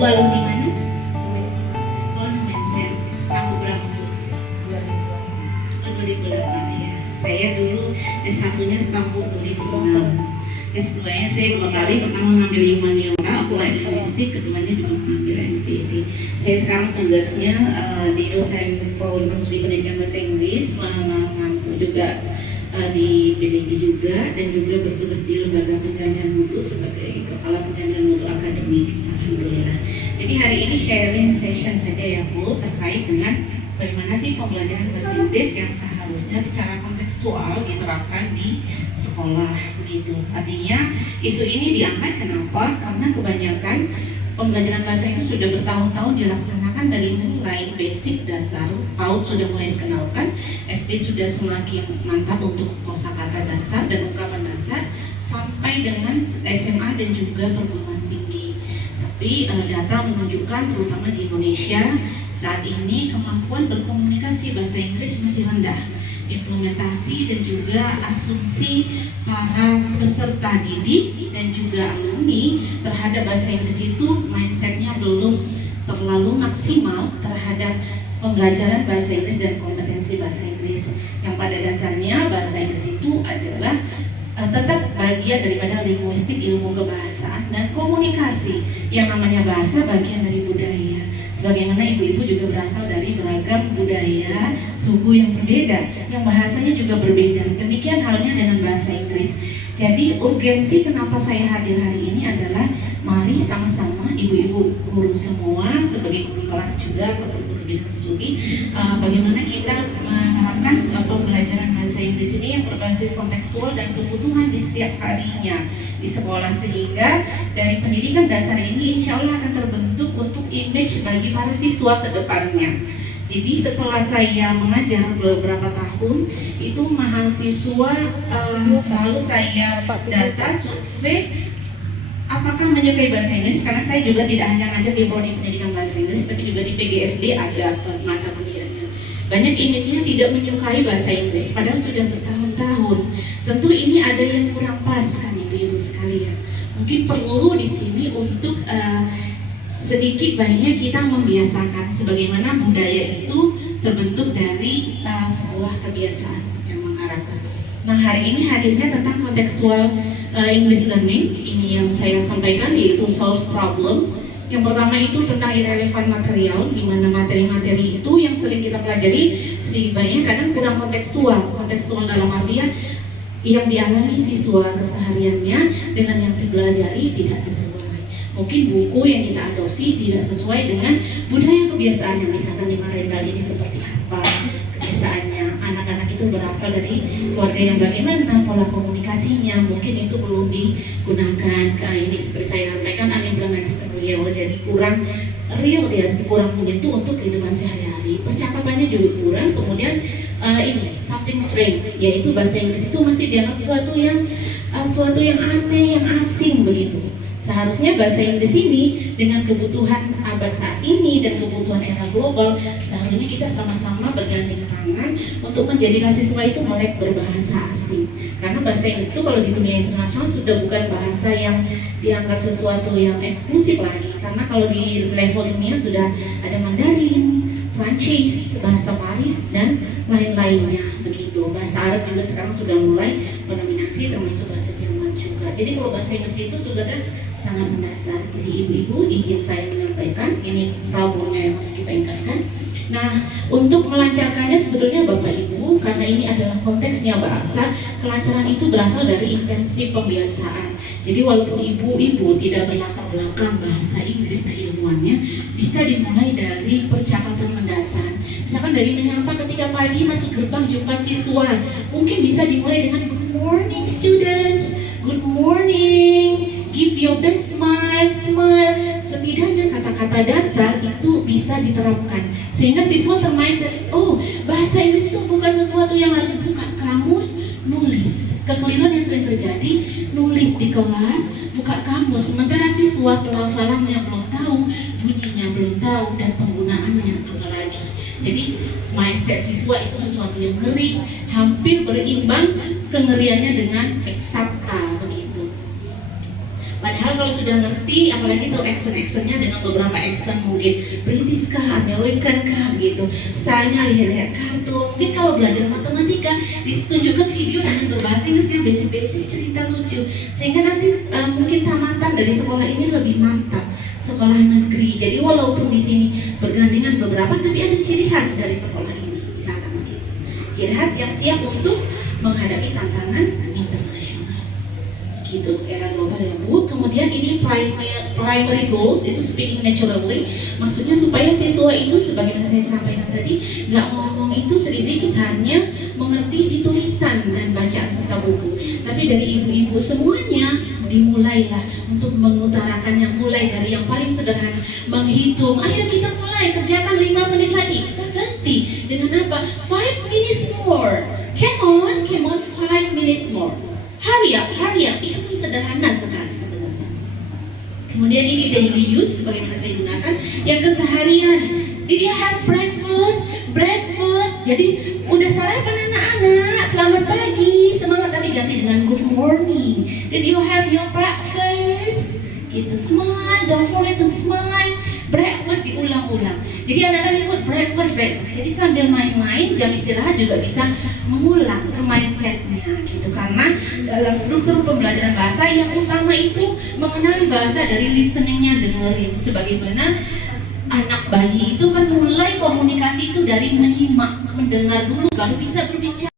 Ibu alumni mana? Oh, Numensen. Tahun berapa Bu? 2008 ya. Saya dulu S1-nya tahun 2006. S2-nya saya 2 kali, pertama mengambil humaniora, applied linguistik, keduanya juga mengambil SPT. Saya sekarang tugasnya di dosen Fakultas Pendidikan Bahasa Inggris, mengampu juga di PDG juga, dan juga bertugas di Lembaga Penjamin Mutu sebagai Kepala Penjamin Mutu Akademik. Alhamdulillah. Jadi hari ini sharing session saja ya Bu, terkait dengan bagaimana sih pembelajaran bahasa Inggris yang seharusnya secara kontekstual diterapkan di sekolah begitu. Artinya isu ini diangkat kenapa? Karena kebanyakan pembelajaran bahasa itu sudah bertahun-tahun dilaksanakan dari mulai basic dasar, PAUD sudah mulai dikenalkan, SD sudah semakin mantap untuk kosakata dasar dan ungkapan dasar, sampai dengan SMA dan juga perguruan tinggi. Tapi data menunjukkan terutama di Indonesia saat ini kemampuan berkomunikasi bahasa Inggris masih rendah. Implementasi dan juga asumsi para peserta didik dan juga alumni terhadap bahasa Inggris itu mindsetnya belum terlalu maksimal terhadap pembelajaran bahasa Inggris dan kompetensi bahasa Inggris, yang pada dasarnya bahasa Inggris itu adalah tetap bagian daripada linguistik, ilmu kebahasaan dan komunikasi. Yang namanya bahasa bagian dari budaya. Sebagaimana ibu-ibu juga berasal dari beragam budaya, suku yang berbeda, yang bahasanya juga berbeda. Demikian halnya dengan bahasa Inggris. Jadi urgensi kenapa saya hadir hari ini adalah mari sama-sama ibu-ibu guru semua sebagai guru kelas juga atau guru bidang studi, bagaimana kita menerapkan pembelajaran bahasa Inggris ini yang berbasis kontekstual dan kebutuhan di setiap harinya di sekolah, sehingga dari pendidikan dasar ini insya Allah akan terbentuk untuk image bagi para siswa ke depannya. Jadi setelah saya mengajar beberapa tahun, itu mahasiswa selalu saya data survei apakah menyukai bahasa Inggris, karena saya juga tidak hanya ngajar di prodi pendidikan bahasa Inggris, tapi juga di PGSD ada mata kuliahnya. Banyak image-nya tidak menyukai bahasa Inggris, padahal sudah bertahun-tahun. Tentu ini ada yang kurang pas kan ibu-ibu sekalian. Mungkin perlu di sini untuk sedikit banyaknya kita membiasakan sebagaimana budaya itu terbentuk dari sebuah kebiasaan yang mengharapkan. Nah hari ini hadirnya tentang kontekstual English learning, ini yang saya sampaikan yaitu solve problem. Yang pertama itu tentang irrelevant material, di mana materi-materi itu yang sering kita pelajari sedikit banyak kadang kurang kontekstual. Kontekstual dalam artian yang dialami siswa kesehariannya dengan yang dipelajari tidak sesuai. Mungkin buku yang kita adopsi tidak sesuai dengan budaya kebiasaannya. Misalkan di Marendal ini seperti apa kebiasaannya, anak-anak itu berasal dari keluarga yang bagaimana pola komunikasinya, mungkin itu belum digunakan. Ini seperti saya sampaikan unimplemented real, jadi kurang real ya, kurang menyentuh untuk kehidupan sehari-hari. Percakapannya juga kurang. Kemudian ini something strange, yaitu bahasa Inggris itu masih dianggap suatu yang aneh, yang asing begitu. Seharusnya bahasa Inggris ini dengan kebutuhan abad saat ini dan kebutuhan era global, seharusnya kita sama-sama bergandeng tangan untuk menjadikan siswa itu melek berbahasa asing. Karena bahasa Inggris itu kalau di dunia internasional sudah bukan bahasa yang dianggap sesuatu yang eksklusif lagi. Karena kalau di level dunia sudah ada Mandarin, Prancis, bahasa Paris, dan lain-lainnya begitu. Bahasa Arab juga sekarang sudah mulai mendominasi, termasuk bahasa Jerman juga. Jadi kalau bahasa Inggris itu sudah sangat mendasar. Jadi ibu-ibu izin saya menyampaikan ini problemnya yang harus kita ingatkan. Nah, untuk melancarkannya sebetulnya Bapak Ibu, karena ini adalah konteksnya bahasa, kelancaran itu berasal dari intensif pembiasaan. Jadi walaupun ibu-ibu tidak berlatar belakang bahasa Inggris keilmuannya, bisa dimulai dari percakapan mendasar. Misalkan dari menyapa ketika pagi masuk gerbang jumpa siswa, mungkin bisa dimulai dengan good morning students, good morning, give your best smile, smile. Setidaknya kata-kata dasar itu bisa diterapkan sehingga siswa termindset, oh bahasa Inggris itu bukan sesuatu yang harus buka kamus, nulis. Kekeliruan yang sering terjadi, nulis di kelas, buka kamus, sementara siswa pelafalannya belum tahu, bunyinya belum tahu, dan penggunaannya apalagi. Jadi mindset siswa itu sesuatu yang ngeri, hampir berimbang kengeriannya dengan eksakta begitu. Padahal kalau sudah ngerti, apalagi tuh accent-accentnya dengan beberapa accent mungkin British kah, American kah gitu, stylenya lihat-lihat kartun. Mungkin kalau belajar matematika ditunjukkan video dengan berbahasa Inggris yang basic-basic, cerita lucu, sehingga nanti mungkin tamatan dari sekolah ini lebih mantap, sekolah negeri. Jadi walaupun di sini bergandengan beberapa, tapi ada ciri khas dari sekolah ini, misalkan begitu. Ciri khas yang siap untuk menghadapi tantangan internasional. Gitu, era global ya Bu. Kemudian ini primary goals itu speaking naturally, maksudnya supaya siswa itu sebagaimana saya sampaikan tadi nggak ngomong itu sendiri, hanya mengerti di tulisan dan bacaan serta buku. Tapi dari ibu-ibu semuanya dimulailah untuk mengutarakan yang mulai dari yang paling sederhana, menghitung. Ayo kita mulai kerjakan 5 menit lagi. Kita ganti dengan apa? 5 minutes more. Come on, 5 minutes more. Hurry up. Itu kan sederhana sekali sebenarnya. Kemudian ini daily use, bagaimana saya gunakan yang keseharian. Did you have breakfast? Jadi udah sarapan anak-anak, selamat pagi, semangat, tapi ganti dengan good morning. Did you have your breakfast? Gitu, smile, don't forget to smile. Breakfast diulang-ulang. Jadi anak-anak ikut breakfast. Jadi sambil main-main, jam istirahat juga bisa mengulang mindsetnya gitu. Karena dalam struktur pembelajaran bahasa yang utama itu mengenali bahasa dari listeningnya, dengerin. Sebagaimana anak bayi itu kan mulai komunikasi itu dari menyimak, mendengar dulu baru bisa berbicara.